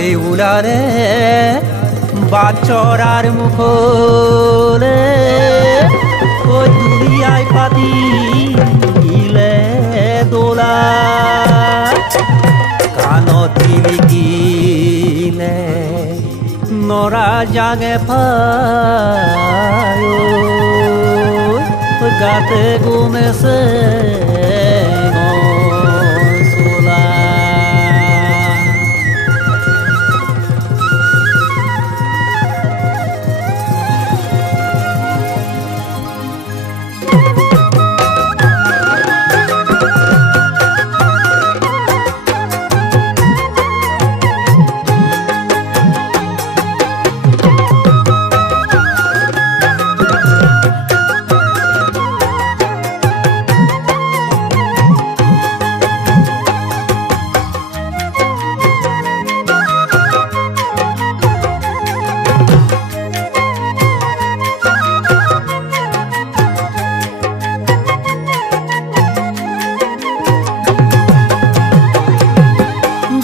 দেউলারে বাচরার মুখলে ওই দুলিয়ায় পাতিলে দোলা কানত কিলিকিলে নরা জাগে পায় গাতে গুমেছে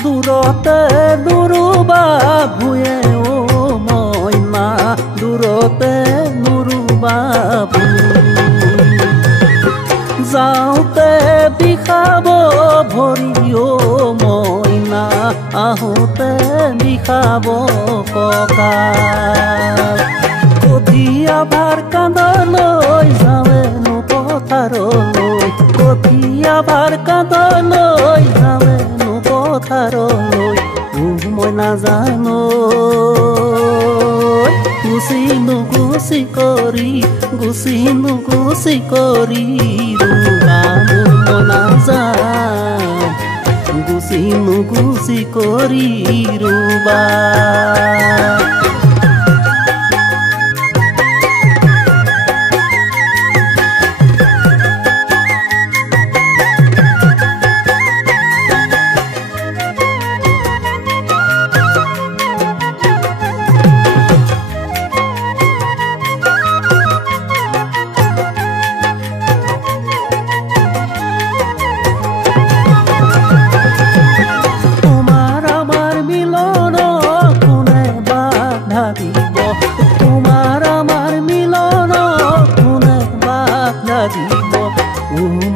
দূরতে নুরুবা ভুয়ে ও ময়না দূরতে নুরুবা যাওঁতে বিষাব ভৰি ও ময়না আহোঁতে বিষাব কঁকাল কঠীয়া ভাৰ কান্ধলৈ যাওঁৱেনো পথাৰলৈ কঠীয়া ভাৰ কান্ধলৈ যাওঁৱেনো পথাৰলৈ মই নাজানো গুচি কৰি ৰুবা মই নাজান গুচি কৰি ৰুবা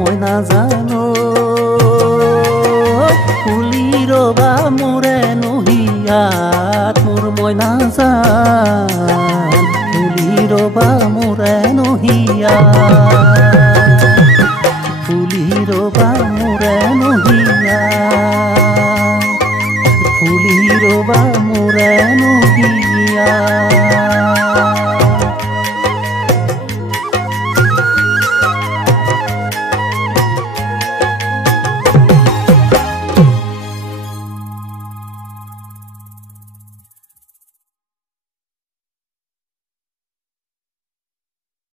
মই নাজানো ফুলি ৰবা মোৰে নহিয়াত মোৰ মই নাজান ফুলি ৰবা মোৰে নহিয়াত ফুলি ৰবা মোৰ